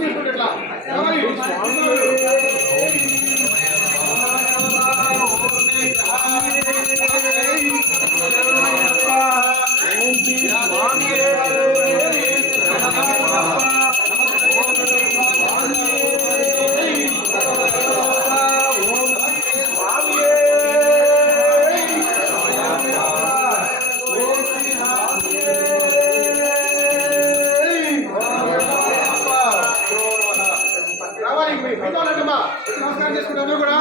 చేసుకుని నమస్కారం చేసుకుంటారు కూడా